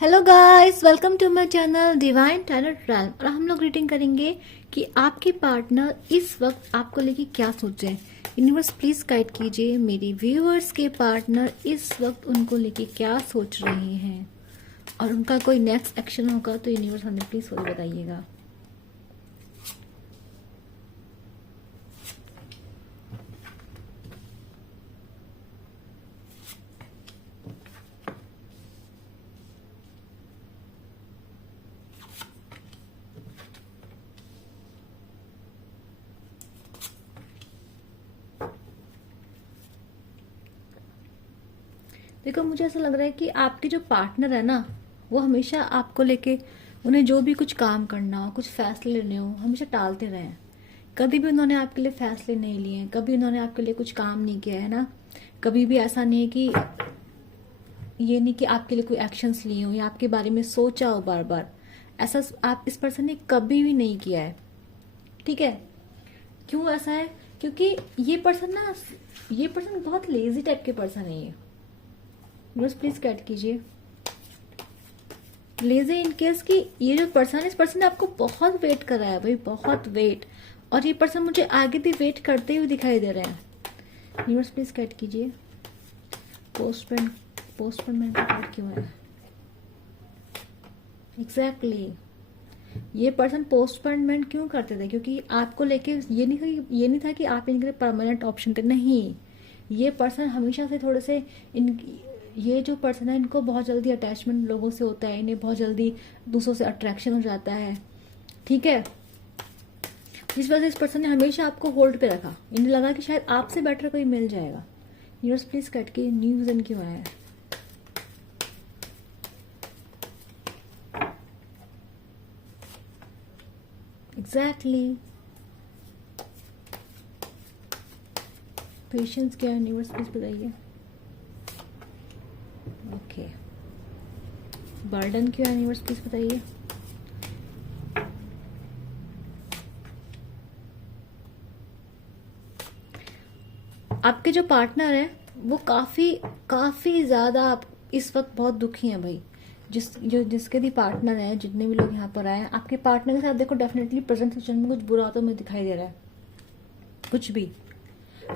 Hello guys, welcome to my channel Divine Talent Ram. और हम लोग रीडिंग करेंगे कि आपके पार्टनर इस वक्त आपको लेके क्या सोच रहे हैं। यूनिवर्स प्लीज गाइड कीजिए मेरी व्यूअर्स के पार्टनर इस वक्त उनको लेके क्या सोच रहे हैं, और उनका कोई नेक्स्ट एक्शन होगा तो यूनिवर्स हमें प्लीज वो बताइएगा। देखो, मुझे ऐसा लग रहा है कि आपके जो पार्टनर है ना, वो हमेशा आपको लेके, उन्हें जो भी कुछ काम करना हो, कुछ फैसले लेने हो, हमेशा टालते रहे हैं। कभी भी उन्होंने आपके लिए फैसले नहीं लिए हैं, कभी उन्होंने आपके लिए कुछ काम नहीं किया है ना। कभी भी ऐसा नहीं है कि ये नहीं कि आपके लिए कोई एक्शंस लिए हो या आपके बारे में सोचा हो बार बार। ऐसा आप इस पर्सन ने कभी भी नहीं किया है। ठीक है, क्यों ऐसा है? क्योंकि ये पर्सन बहुत लेजी टाइप के पर्सन है। ये बस प्लीज कैट कीजिए लेजी इन केस कि ये जो पर्सन है, इस पर्सन ने आपको बहुत वेट करा है भाई, बहुत वेट। और ये पर्सन मुझे आगे भी वेट करते हुए दिखाई दे रहे हैं। यूनिवर्स प्लीज कैट कीजिए पोस्टपोन पोस्टपोनमेंट का कार्ड क्यों है? एग्जैक्टली ये पर्सन पोस्टपोनमेंट क्यों करते थे? क्योंकि आपको लेके ये नहीं था कि आप इनके लिए परमानेंट ऑप्शन थे। नहीं, ये पर्सन हमेशा से थोड़े से इन ये जो पर्सन है, इनको बहुत जल्दी अटैचमेंट लोगों से होता है, इन्हें बहुत जल्दी दूसरों से अट्रैक्शन हो जाता है। ठीक है, जिस वजह से इस पर्सन ने हमेशा आपको होल्ड पे रखा। इन्हें लगा कि शायद आपसे बेटर कोई मिल जाएगा। यूनिवर्स प्लीज कट के न्यू विजन क्यों आया है? एग्जैक्टली पेशेंस क्या है? यूनिवर्स प्लीज बताइए। ओके, बर्डन क्यों है? यूनिवर्स प्लीज बताइए। आपके जो पार्टनर है वो काफी काफी ज्यादा आप इस वक्त बहुत दुखी हैं भाई। जिसके भी पार्टनर है, जितने भी लोग यहाँ पर आए हैं, आपके पार्टनर के साथ देखो डेफिनेटली प्रेजेंट सिचुएशन में कुछ बुरा होता मुझे दिखाई दे रहा है। कुछ भी,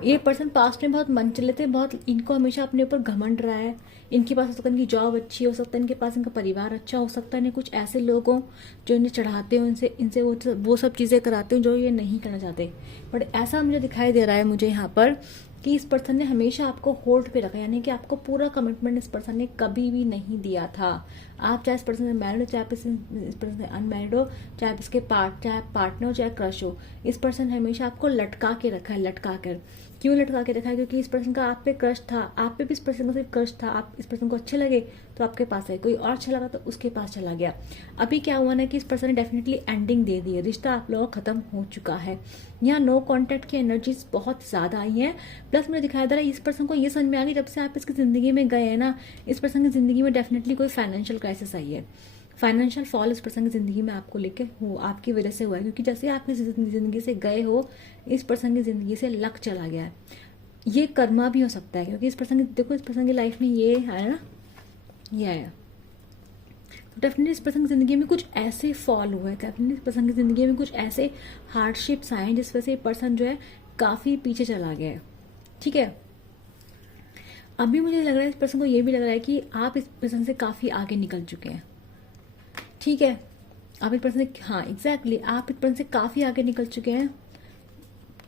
ये पर्सन पास्ट में बहुत मन चले थे, बहुत इनको हमेशा अपने ऊपर घमंड रहा है। इनके पास हो सकता है इनकी जॉब अच्छी हो सकता है, इनके पास इनका परिवार अच्छा हो सकता है, इन्हें कुछ ऐसे लोग हों जो इन्हें चढ़ाते हो, इनसे इनसे वो सब चीजें कराते हो जो ये नहीं करना चाहते। बट ऐसा मुझे दिखाई दे रहा है मुझे यहाँ पर कि इस पर्सन ने हमेशा आपको होल्ड पे रखा, यानी कि आपको पूरा कमिटमेंट इस पर्सन ने कभी भी नहीं दिया था। आप चाहे इस पर्सन से मैरिड हो, चाहे इस पर्सन से अनमैरिड हो, चाहे चाहे पार्टनर हो, चाहे क्रश हो, इस पर्सन ने हमेशा आपको लटका के रखा है। लटका कर क्यों लटका के रखा है? क्योंकि इस पर्सन का आप पे क्रश था, आप पे भी इस पर्सन का सिर्फ क्रश था। आप इस पर्सन को अच्छे लगे तो आपके पास है, कोई और अच्छा लगा तो उसके पास चला गया। अभी क्या हुआ ना कि इस पर्सन ने डेफिनेटली एंडिंग दे दी है, रिश्ता आप लोगों का खत्म हो चुका है। यहाँ नो कॉन्टेक्ट की एनर्जीज बहुत ज्यादा आई है। प्लस मुझे दिखाई दे रहा है इस पर्सन को ये समझ में आ गई, जब से आप इसकी जिंदगी में गए हैं ना, इस पर्सन की जिंदगी में डेफिनेटली कोई फाइनेंशियल क्राइसिस आई है। फाइनेंशियल फॉल इस पर्सन की जिंदगी में आपको लेके हो, आपकी वजह से हुआ है। क्योंकि जैसे आप इस जिंदगी से गए हो, इस पर्सन की जिंदगी से लक चला गया है। ये कर्मा भी हो सकता है, क्योंकि इस पर्सन की देखो, इस पर्सन की लाइफ में ये आया ना, ये आया। तो डेफिनेटली इस पर्सन की जिंदगी में कुछ ऐसे फॉल हुआ है, डेफिनेटली इस पर्सन की जिंदगी में कुछ ऐसे हार्डशिप्स आए हैं जिस वजह से ये पर्सन जो है काफी पीछे चला गया है। ठीक है, अभी मुझे लग रहा है इस पर्सन को ये भी लग रहा है कि आप इस पर्सन से काफी आगे निकल चुके हैं। ठीक है, आप इस पर्सन से, हाँ एग्जैक्टली, आप इस पर्सन से काफी आगे निकल चुके हैं।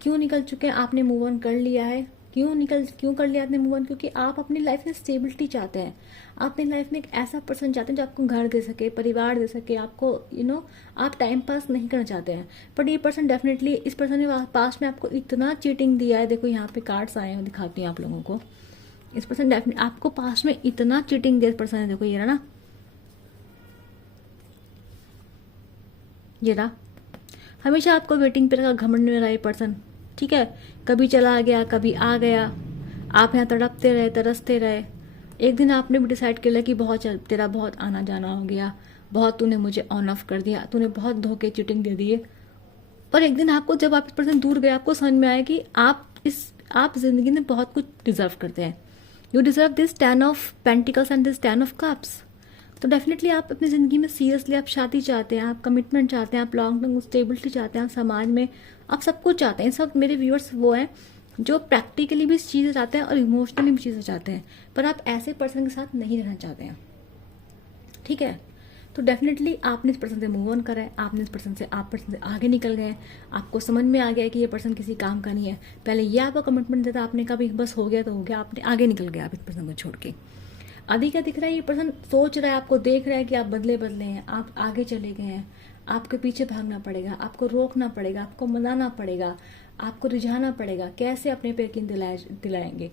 क्यों निकल चुके हैं? आपने मूव ऑन कर लिया है। क्यों कर लिया आपने मूव ऑन? क्योंकि आप अपनी लाइफ में स्टेबिलिटी चाहते हैं। आप अपनी लाइफ में एक ऐसा पर्सन चाहते हैं जो आपको घर दे सके, परिवार दे सके, आपको आप टाइम पास नहीं करना चाहते हैं। बट ये पर्सन डेफिनेटली, इस पर्सन ने पास्ट में आपको इतना चीटिंग दिया है। देखो यहाँ पे कार्ड्स आए हैं, दिखाती हूँ आप लोगों को। इस पर्सन डेफिनेटली आपको पास्ट में इतना चीटिंग दिया इस पर्सन ने। देखो ये रहा ना, ये रहा, हमेशा आपको वेटिंग पे रखा, घमंड में रहा ये पर्सन। ठीक है, कभी चला गया, कभी आ गया, आप यहाँ तड़पते रहे, तरसते रहे। एक दिन आपने भी डिसाइड कर लिया कि तेरा बहुत आना जाना हो गया, बहुत तूने मुझे ऑन ऑफ कर दिया, तूने बहुत धोखे चीटिंग दे दिए। पर एक दिन आपको, जब आप इस पर्सन दूर गए, आपको समझ में आया कि आप जिंदगी में बहुत कुछ डिजर्व करते हैं। You deserve this 10 of pentacles and this 10 of cups. तो डेफिनेटली आप अपनी ज़िंदगी में सीरियसली आप शादी चाहते हैं, आप कमिटमेंट चाहते हैं, आप लॉन्ग टर्म स्टेबिलिटी चाहते हैं, आप समाज में आप सब कुछ चाहते हैं। इस वक्त मेरे व्यूअर्स वो हैं जो प्रैक्टिकली भी चीज़ें चाहते हैं और इमोशनली भी चीज़ें चाहते हैं, पर आप ऐसे पर्सन के साथ नहीं रहना चाहते हैं। ठीक है, तो डेफिनेटली आपने इस पर्सन से मूव ऑन करा है, आपने इस पर्सन से आगे निकल गए, आपको समझ में आ गया है कि ये पर्सन किसी काम का नहीं है। पहले ये आपको कमिटमेंट देता, आपने कहा बस हो गया तो हो गया, आपने आगे निकल गया आप इस पर्सन को छोड़ के। अभी क्या दिख रहा है, ये पर्सन सोच रहा है, आपको देख रहा है कि आप बदले हैं, आप आगे चले गए हैं, आपके पीछे भागना पड़ेगा, आपको रोकना पड़ेगा, आपको मनाना पड़ेगा, आपको रिझाना पड़ेगा, कैसे अपने पे यकीन दिलाएंगे।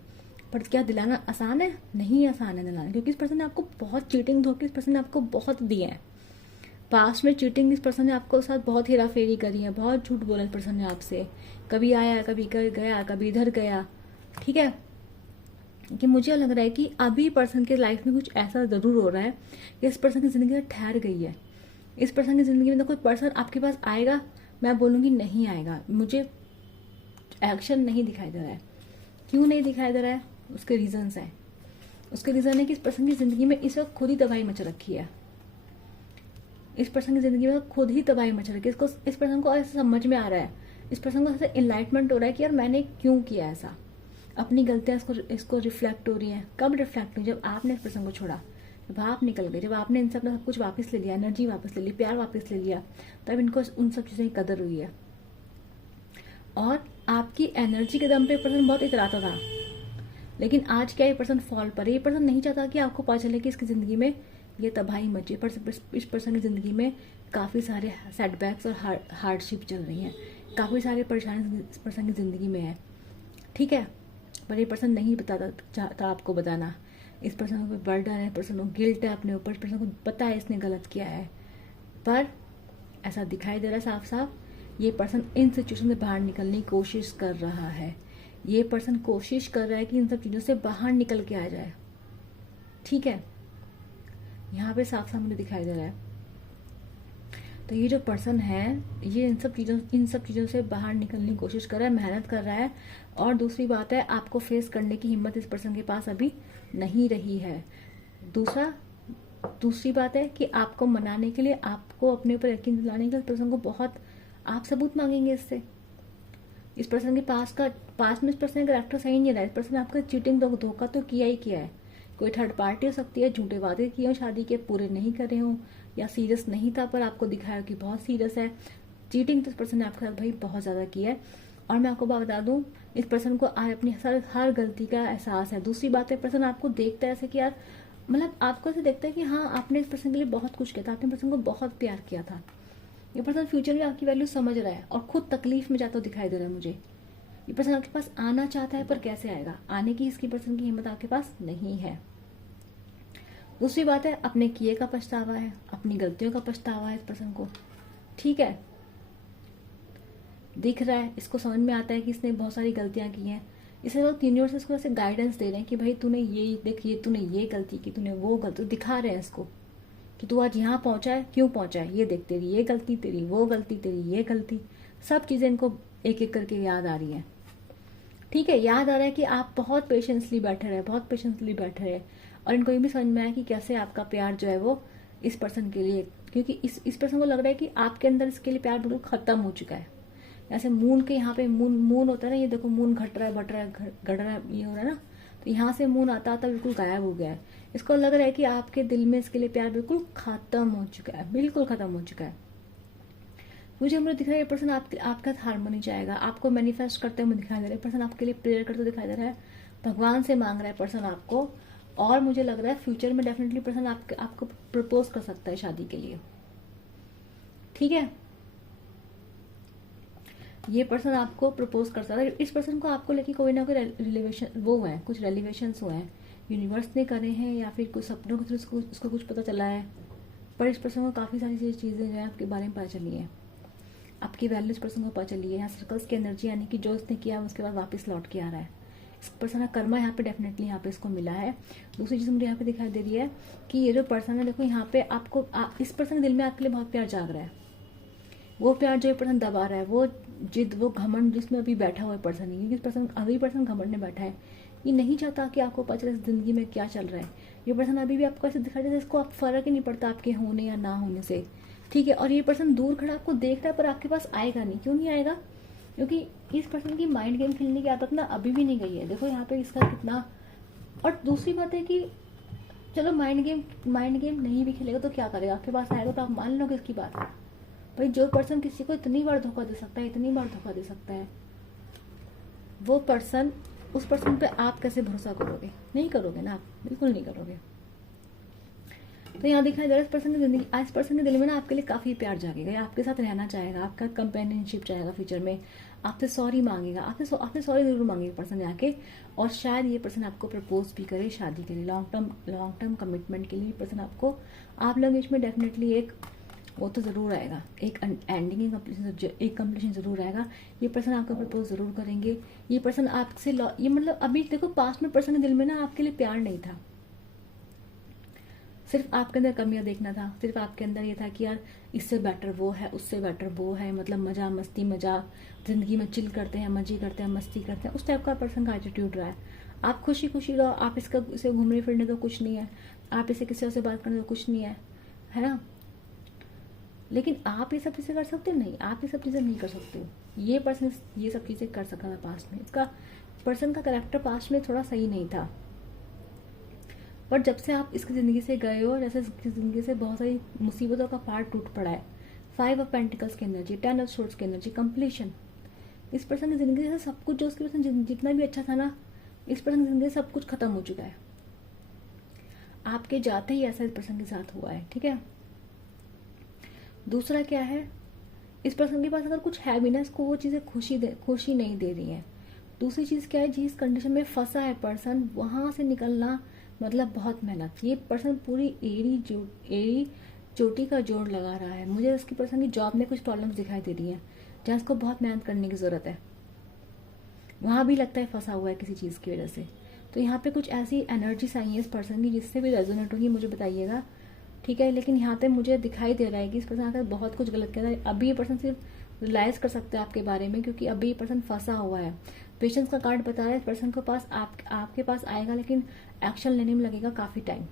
पर क्या दिलाना आसान है? नहीं आसान है दिलाना, क्योंकि इस पर्सन ने आपको बहुत चीटिंग धोखे इस पर्सन ने आपको बहुत दिए हैं। पास्ट में चीटिंग इस पर्सन ने आपको साथ बहुत हेरा फेरी करी है, बहुत झूठ बोला इस पर्सन ने आपसे, कभी आया कभी गया, कभी इधर गया। ठीक है, कि मुझे लग रहा है कि अभी पर्सन के लाइफ में कुछ ऐसा जरूर हो रहा है कि इस पर्सन की जिंदगी ठहर गई है। इस पर्सन की जिंदगी में तो कोई पर्सन आपके पास आएगा, मैं बोलूंगी नहीं आएगा, मुझे एक्शन नहीं दिखाई दे रहा है। क्यों नहीं दिखाई दे रहा है? उसके रीजंस हैं। उसके रीजन है कि इस पर्सन की जिंदगी में इस वक्त खुद ही तबाही मच रखी है। इस पर्सन की जिंदगी में खुद ही तबाही मच रखी है। इस पर्सन को ऐसा समझ में आ रहा है, इस पर्सन को ऐसा इनलाइटमेंट हो रहा है कि यार मैंने क्यों किया ऐसा। अपनी गलतियां इसको रिफ्लेक्ट हो रही हैं। कब रिफ्लेक्ट हुई? जब आपने इस पर्सन को छोड़ा, जब आप निकल गए, जब आपने इनसे अपना सब कुछ वापस ले लिया, एनर्जी वापस ले ली, प्यार वापस ले लिया, तब इनको उन सब चीज़ों की कदर हुई है। और आपकी एनर्जी के दम पे पर्सन बहुत इतराता था, लेकिन आज क्या ये पर्सन फॉल पर है। ये पर्सन नहीं चाहता कि आपको पता चले कि इसकी ज़िंदगी में ये तबाही मची। पर इस पर्सन की ज़िंदगी में काफ़ी सारे सेटबैक्स और हार्डशिप चल रही हैं, काफ़ी सारे परेशानी इस पर्सन की ज़िंदगी में है। ठीक है, पर ये पर्सन नहीं बताता चाहता आपको बताना। इस पर्सन को बर्डन है, पर्सन को गिल्ट है अपने ऊपर, पर्सन को पता है इसने गलत किया है, पर ऐसा दिखाई दे रहा है साफ साफ ये पर्सन इन सिचुएशन से बाहर निकलने की कोशिश कर रहा है। ये पर्सन कोशिश कर रहा है कि इन सब चीज़ों से बाहर निकल के आ जाए। ठीक है, यहाँ पे साफ साफ मुझे दिखाई दे रहा है। तो ये जो पर्सन है ये इन सब चीज़ों से बाहर निकलने की कोशिश कर रहा है, मेहनत कर रहा है। और दूसरी बात है, आपको फेस करने की हिम्मत इस पर्सन के पास अभी नहीं रही है। दूसरी बात है कि आपको मनाने के लिए, आपको अपने ऊपर यकीन दिलाने के लिए पर्सन को बहुत आप सबूत मांगेंगे इससे। इस पर्सन के पास में इस पर्सन का कैरेक्टर सही नहीं रहा है। इस पर्सन ने आपका चीटिंग धोखा तो किया ही किया है। कोई थर्ड पार्टी हो सकती है, झूठे वादे किए हो, शादी के पूरे नहीं करे हो, या सीरियस नहीं था पर आपको दिखाया कि बहुत सीरियस है। चीटिंग तो इस पर्सन ने आपके साथ भाई बहुत ज्यादा किया है। और मैं आपको बता दूं, इस पर्सन को आज अपनी हर गलती का एहसास है। दूसरी बात है, पर्सन आपको देखता है ऐसे कि यार, मतलब आपको ऐसे देखता है कि हाँ आपने इस पर्सन के लिए बहुत कुछ किया था, आपने पर्सन को बहुत प्यार किया था। ये पर्सन फ्यूचर में आपकी वैल्यू समझ रहा है और खुद तकलीफ में जाता हुआ दिखाई दे रहा है मुझे। ये पर्सन आपके पास आना चाहता है, पर कैसे आएगा? आने की इसकी पर्सन की हिम्मत आपके पास नहीं है। दूसरी बात है, अपने किए का पछतावा है, अपनी गलतियों का पछतावा है इस पर्सन को। ठीक है, दिख रहा है, इसको समझ में आता है कि इसने बहुत सारी गलतियां की हैं। इसलिए लोग यूनिवर्स इसको ऐसे गाइडेंस दे रहे हैं कि भाई तूने ये देख, ये तूने ये गलती की, तूने वो गलती, दिखा रहे हैं इसको कि तू आज यहाँ पहुंचा है, क्यों पहुंचा है, ये देख, तेरी ये गलती, तेरी वो गलती, तेरी ये गलती, सब चीजें इनको एक एक करके याद आ रही है। ठीक है, याद आ रहा है कि आप बहुत पेशेंसली बैठे रहे, और इनको ये भी समझ में आया कि कैसे आपका प्यार जो है वो इस पर्सन के लिए, क्योंकि इस पर्सन को लग रहा है कि आपके अंदर इसके लिए प्यार बिल्कुल खत्म हो चुका है। जैसे मून के यहाँ पे मून होता है ना, ये देखो मून घट रहा है, बढ़ रहा है, घट रहा है, ये हो रहा है ना, तो यहाँ से मून आता बिल्कुल गायब हो गया है। इसको लग रहा है कि आपके दिल में इसके लिए प्यार बिल्कुल खत्म हो चुका है, बिल्कुल खत्म हो चुका है। मुझे दिख रहा है ये पर्सन आपका हारमोनी चाहेगा, आपको मैनिफेस्ट करते हुए दिखाई दे रहा है। पर्सन आपके लिए प्रेयर करते दिखाई दे रहा है, भगवान से मांग रहा है पर्सन आपको। और मुझे लग रहा है फ्यूचर में डेफिनेटली पर्सन आपको प्रपोज कर सकता है शादी के लिए। ठीक है, ये पर्सन आपको प्रपोज कर सकता है। इस पर्सन को आपको लेके कोई ना कोई रिलेवेशन वो है, कुछ रिलेवेशंस हुए हैं, यूनिवर्स ने करे हैं या फिर कुछ सपनों के थ्रू उसको कुछ पता चला है। पर इस पर्सन को काफी सारी चीजें जो है आपके बारे में पता चली है, आपकी वैल्यू इस पर्सन को पता चली है। यहाँ सर्कल्स की एनर्जी यानी कि जो इसने किया उसके बाद वापस लौट के आ रहा है। इस पर्सन का कर्मा यहाँ पे डेफिनेटली यहाँ पे इसको मिला है। दूसरी चीज मुझे यहाँ पे दिखाई दे रही है कि ये जो पर्सन है, देखो यहाँ पे आपको इस पर्सन के दिल में आपके लिए बहुत प्यार जाग रहा है। वो प्यार जो पर्सन दबा रहा है, वो जिद, वो घमंड जिसमें अभी बैठा हुआ है पर्सन, क्योंकि इस पर्सन घमंड में बैठा है। ये नहीं चाहता कि आपको पता चले जिंदगी में क्या चल रहा है। ये पर्सन अभी भी आपको ऐसे दिखा रहा है जैसे इसको आप फर्क ही नहीं पड़ता आपके होने या ना होने से, ठीक है। और ये पर्सन दूर खड़ा आपको देख रहा है पर आपके पास आएगा नहीं। क्यों नहीं आएगा? क्योंकि इस पर्सन की माइंड गेम खेलने की आदत ना अभी भी नहीं गई है। देखो यहाँ पे इसका कितना। और दूसरी बात है कि चलो माइंड गेम नहीं भी खेलेगा तो क्या करेगा, आपके पास आएगा तो आप मान लोगे इसकी बात। भाई जो पर्सन किसी को इतनी बार धोखा दे सकता है, इतनी बार धोखा दे सकता है, वो पर्सन, उस पर्सन पे आप कैसे भरोसा करोगे? नहीं करोगे ना, आप बिल्कुल नहीं करोगे। तो यहाँ दिखाई दे रहा है इस पर्सन की जिंदगी, इस पर्सन के दिल में ना आपके लिए काफी प्यार जागेगा, या आपके साथ रहना चाहेगा, आपका कंपेनियनशिप चाहेगा फ्यूचर में, आपसे सॉरी मांगेगा, आपसे सॉरी जरूर मांगेगा पर्सन आके। और शायद ये पर्सन आपको प्रपोज भी करे शादी के लिए, लॉन्ग टर्म कमिटमेंट के लिए पर्सन आपको, आप लोग बीच में डेफिनेटली एक वो तो जरूर आएगा, एक एंडिंग, एक कंप्लीशन जरूर आएगा। ये पर्सन आपका प्रपोज जरूर करेंगे। ये पर्सन आपसे ये मतलब अभी देखो पास्ट में पर्सन के दिल में ना आपके लिए प्यार नहीं था, सिर्फ आपके अंदर कमियां देखना था, सिर्फ आपके अंदर ये था कि यार इससे बेटर वो है, उससे बेटर वो है, मतलब मजा मस्ती मजाक, जिंदगी में चिल करते हैं, मजे करते हैं, मस्ती करते हैं, उस टाइप का पर्सन का एटीट्यूड रहा है। आप खुशी खुशी रहो, आप इसे घूमने फिरने तो कुछ नहीं है, आप इसे किसी और से बात करने तो कुछ नहीं है ना। लेकिन आप ये सब चीजें कर सकते हो? नहीं, आप ये सब चीजें नहीं कर सकते हो। ये पर्सन ये सब चीजें कर सका था पास्ट में, इसका पर्सन का कैरेक्टर पास्ट में थोड़ा सही नहीं था। पर जब से आप इसकी ज़िंदगी से गए हो, जैसे इसकी ज़िंदगी से बहुत सारी मुसीबतों का पार्ट टूट पड़ा है। 5 ऑफ पेंटिकल्स की एनर्जी, 10 ऑफ सोर्ड्स की एनर्जी, कंप्लीशन। इस पर्सन की ज़िंदगी से सब कुछ, जो उसके पर्सन जितना भी अच्छा था ना, इस पर्सन की ज़िंदगी से सब कुछ खत्म हो चुका है। आपके जाते ही ऐसा इस पर्सन के साथ हुआ है, ठीक है। दूसरा क्या है, इस पर्सन के पास अगर कुछ है भी ना, इसको वो चीज़ें खुशी नहीं दे रही है। दूसरी चीज़ क्या है, जिस कंडीशन में फंसा है पर्सन, वहां से निकलना मतलब बहुत मेहनत। ये पर्सन पूरी एड़ी चोटी का जोड़ लगा रहा है। मुझे इसकी पर्सन की जॉब में कुछ प्रॉब्लम्स दिखाई दे रही है जहाँ इसको बहुत मेहनत करने की जरूरत है, वहां भी लगता है फंसा हुआ है किसी चीज की वजह से। तो यहाँ पे कुछ ऐसी एनर्जीज आई है इस पर्सन की जिससे भी रेजोनेट होगी मुझे बताइएगा, ठीक है। लेकिन यहाँ पे मुझे दिखाई दे रहा है कि इस पर्सन आकर बहुत कुछ गलत कर रहा है। अभी ये पर्सन सिर्फ रियलाइज कर सकते हैं आपके बारे में, क्योंकि अभी ये पर्सन फंसा हुआ है। पेशेंस का कार्ड बता रहा है इस पर्सन के पास आपके पास आएगा, लेकिन एक्शन लेने में लगेगा काफी टाइम।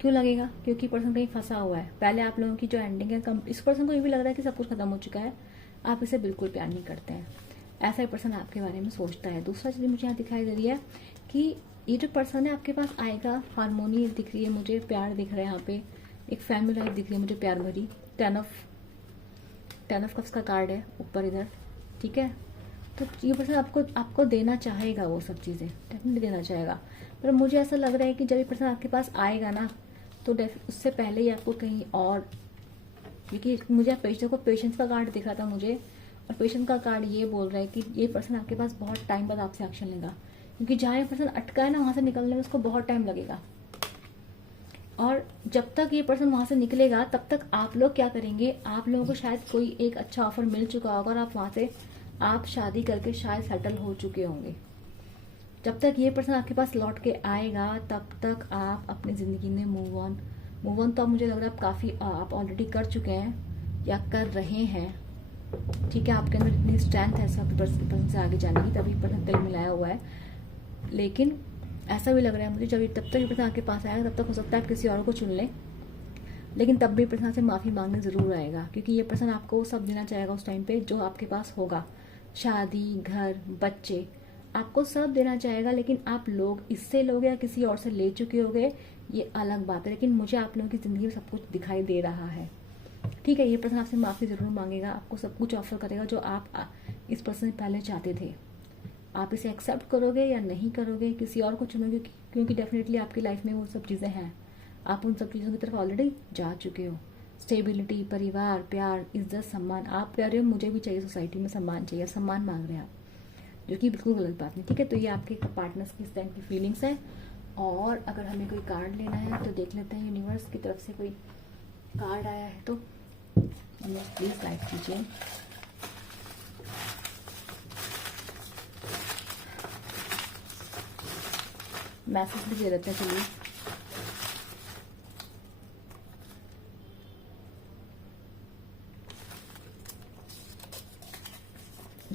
क्यों लगेगा? क्योंकि पर्सन कहीं फंसा हुआ है। पहले आप लोगों की जो एंडिंग है, इस पर्सन को ये भी लग रहा है कि सब कुछ खत्म हो चुका है, आप इसे बिल्कुल प्यार नहीं करते हैं, ऐसा ही पर्सन आपके बारे में सोचता है। दूसरा चीज मुझे यहाँ दिखाई दे रही है कि ये जो पर्सन है आपके पास आएगा, हारमोनी दिख रही है मुझे, प्यार दिख रहा है, यहाँ पे एक फैमिली लाइफ दिख रही है मुझे, प्यार भरी। 10 ऑफ कप्स का कार्ड है ऊपर इधर, ठीक है। तो ये पर्सन आपको देना चाहेगा, वो सब चीज़ें डेफिनेटली देना चाहेगा। पर मुझे ऐसा लग रहा है कि जब ये पर्सन आपके पास आएगा ना, तो उससे पहले ही आपको कहीं और, क्योंकि मुझे पेशेंस का कार्ड दिख रहा था मुझे, और पेशेंस का कार्ड ये बोल रहा है कि ये पर्सन आपके पास बहुत टाइम बाद आपसे एक्शन लेगा, क्योंकि जहाँ ये पर्सन अटका है ना, वहां से निकलने में उसको बहुत टाइम लगेगा। और जब तक ये पर्सन वहां से निकलेगा तब तक आप लोग क्या करेंगे, आप लोगों को शायद कोई एक अच्छा ऑफर मिल चुका होगा और आप वहां से आप शादी करके शायद सेटल हो चुके होंगे। जब तक ये पर्सन आपके पास लौट के आएगा तब तक आप अपनी जिंदगी में मूव ऑन तो मुझे लग रहा है आप ऑलरेडी कर चुके हैं या कर रहे हैं, ठीक है। आपके अंदर इतनी स्ट्रेंथ है सब पर्सन से आगे जाने की, तभी पर्सन दिल मिलाया हुआ है। लेकिन ऐसा भी लग रहा है मुझे, जब तब तक ये पर्सन आपके पास आएगा तब तक हो सकता है आप किसी और को चुन लें, लेकिन तब भी पर्सन से माफी मांगने जरूर आएगा, क्योंकि ये पर्सन आपको सब देना चाहेगा उस टाइम पे जो आपके पास होगा, शादी, घर, बच्चे, आपको सब देना चाहेगा। लेकिन आप लोग इससे लोगे या किसी और से ले चुके होगे, ये अलग बात है। लेकिन मुझे आप लोगों की जिंदगी में सब कुछ दिखाई दे रहा है, ठीक है। ये पर्सन आपसे माफी जरूर मांगेगा, आपको सब कुछ ऑफर करेगा जो आप इस पर्सन से पहले चाहते थे। आप इसे एक्सेप्ट करोगे या नहीं करोगे, किसी और को चुनोगे, क्योंकि डेफिनेटली आपकी लाइफ में वो सब चीजें हैं, आप उन सब चीजों की तरफ ऑलरेडी जा चुके हो। स्टेबिलिटी, परिवार, प्यार, इज्जत, सम्मान, आप कह रहे हो मुझे भी चाहिए, सोसाइटी में सम्मान चाहिए, सम्मान मांग रहे हैं आप, जो कि बिल्कुल गलत बात नहीं, ठीक है। तो ये आपके पार्टनर्स की इस टाइम की फीलिंग्स है। और अगर हमें कोई कार्ड लेना है तो देख लेते हैं यूनिवर्स की तरफ से कोई कार्ड आया है तो प्लीज गाइड कीजिए। मैसेज भी दे देते हैं, चलिए।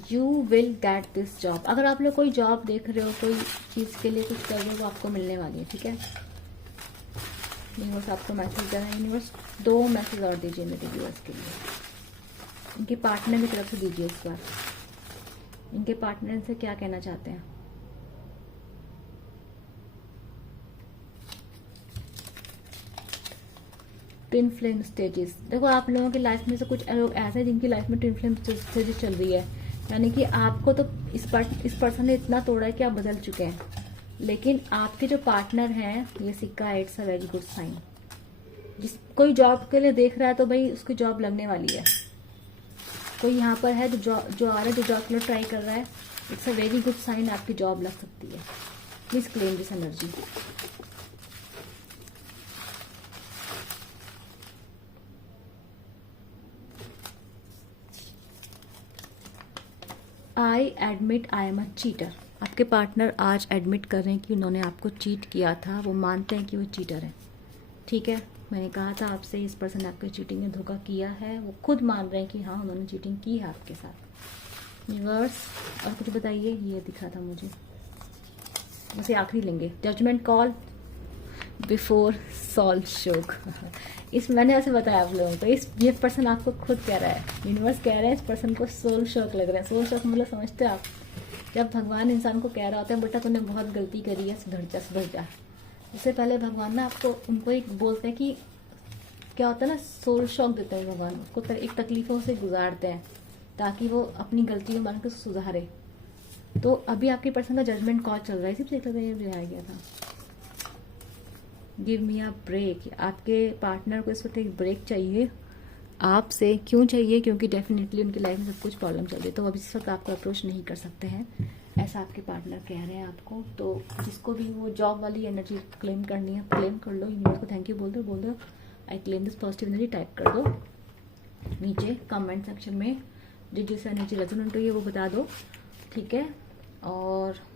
You will get this job. अगर आप लोग कोई जॉब देख रहे हो, कोई चीज़ के लिए कुछ कर रहे हो, वो आपको मिलने वाली है, ठीक है। यूनिवर्स आपको मैसेज दे रहा है। यूनिवर्स 2 मैसेज और दीजिए मेरे व्यूअर्स के लिए, इनके पार्टनर की तरफ से दीजिए इस बार। इनके पार्टनर से क्या कहना चाहते हैं। Twin flame stages. देखो आप लोगों की लाइफ में से कुछ लोग ऐसे हैं जिनकी लाइफ में ट्विन फ्लेम स्टेजेस चल रही है, यानी कि आपको तो इस पर्सन ने इतना तोड़ा है कि आप बदल चुके हैं, लेकिन आपके जो पार्टनर हैं, ये सिक्का 8 वेरी गुड साइन। जिस कोई जॉब के लिए देख रहा है तो भाई उसकी जॉब लगने वाली है। कोई यहाँ पर है जो आ रहा है, जो जॉब के लिए ट्राई कर रहा है, it's a very good sign, आपकी जॉब लग सकती है। Please claim this energy. I admit I am a cheater. आपके पार्टनर आज एडमिट कर रहे हैं कि उन्होंने आपको चीट किया था, वो मानते हैं कि वो चीटर है, ठीक है। मैंने कहा था आपसे, इस पर्सन ने आपको चीटिंग में धोखा किया है, वो खुद मान रहे हैं कि हाँ उन्होंने चीटिंग की है आपके साथ। यूनिवर्स और कुछ बताइए, ये दिखा था मुझे, उसे आखिरी लेंगे। जजमेंट कॉल बिफोर सॉल्व शोक। इस मैंने ऐसे बताया आप लोगों को, ये पर्सन आपको खुद कह रहा है, यूनिवर्स कह रहा है इस पर्सन को सोल शॉक लग रहा है। सोल शॉक मतलब समझते हो आप, जब भगवान इंसान को कह रहा होता है बेटा तूने बहुत गलती करी है, सुधर जा सुधर जा। उससे पहले भगवान ना आपको उनको एक बोलते हैं कि क्या होता है ना, सोल शॉक देते हैं भगवान, उसको एक तकलीफों से गुजारते हैं ताकि वो अपनी गलतियों मान के सुधारे। तो अभी आपके पर्सन का जजमेंट कॉल चल रहा है, इसी से दिखाया गया था। Give me a break. आपके पार्टनर को इस वक्त एक ब्रेक चाहिए आपसे। क्यों चाहिए? क्योंकि डेफिनेटली उनकी लाइफ में सब कुछ प्रॉब्लम चल रही है, तो अभी इस वक्त आपको अप्रोच नहीं कर सकते हैं, ऐसा आपके पार्टनर कह रहे हैं आपको। तो जिसको भी वो जॉब वाली एनर्जी क्लेम करनी है, क्लेम कर लो। यूनिवर्स को थैंक यू बोल दो I claim this positive energy type कर दो नीचे कमेंट सेक्शन में। जिस एनर्जी रेजोनेंट हुई है वो बता दो, ठीक है। और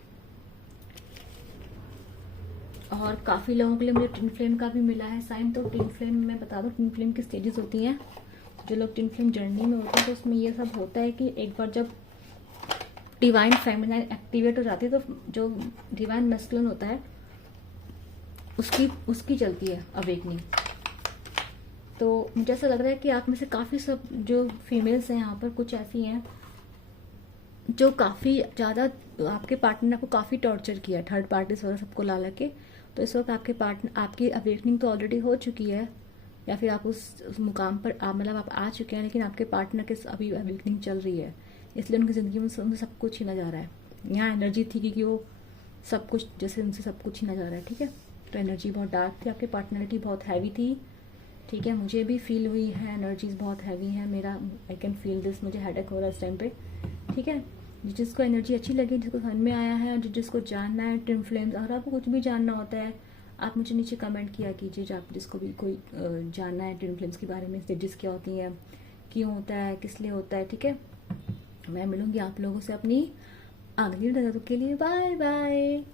काफ़ी लोगों के लिए मुझे ट्विन फ्लेम का भी मिला है साइन। तो ट्विन फ्लेम में बता दो, ट्विन फ्लेम की स्टेजेस होती हैं। जो लोग ट्विन फ्लेम जर्नी में होते हैं तो उसमें ये सब होता है कि एक बार जब डिवाइन फेमिनाइन एक्टिवेट हो जाती है तो जो डिवाइन मैस्कुलिन होता है उसकी चलती है अवेकनिंग। तो मुझे ऐसा लग रहा है कि आप में से काफ़ी सब जो फीमेल्स हैं यहाँ पर, कुछ ऐसी हैं जो काफ़ी ज़्यादा आपके पार्टनर ने आपको काफ़ी टॉर्चर किया, थर्ड पार्टीज वगैरह सबको ला के। तो इस वक्त आपके पार्टनर, आपकी अवेकनिंग तो ऑलरेडी हो चुकी है, या फिर आप उस मुकाम पर मतलब आप आ चुके हैं, लेकिन आपके पार्टनर के अभी अवेकनिंग चल रही है, इसलिए उनकी ज़िंदगी में उनसे सब कुछ छीना जा रहा है। यहाँ एनर्जी थी कि वो सब कुछ जैसे उनसे सब कुछ छीना जा रहा है, ठीक है। तो एनर्जी बहुत डार्क थी, आपकी पार्टनरिटी बहुत हैवी थी, ठीक है। मुझे भी फील हुई है, एनर्जीज बहुत हैवी है मेरा, आई कैन फील दिस। मुझे हेडेक हो रहा है इस टाइम पे, ठीक है। जिसको एनर्जी अच्छी लगी, जिसको समझ में आया है, और जिसको जानना है ट्विन फ्लेम्स, अगर आपको कुछ भी जानना होता है आप मुझे नीचे कमेंट किया कीजिए। जो आप जिसको भी कोई जानना है ट्विन फ्लेम्स के बारे में, स्टेजेस क्या होती हैं, क्यों होता है, किस लिए होता है, ठीक है। मैं मिलूंगी आप लोगों से अपनी अगली वीडियो के लिए। Bye bye.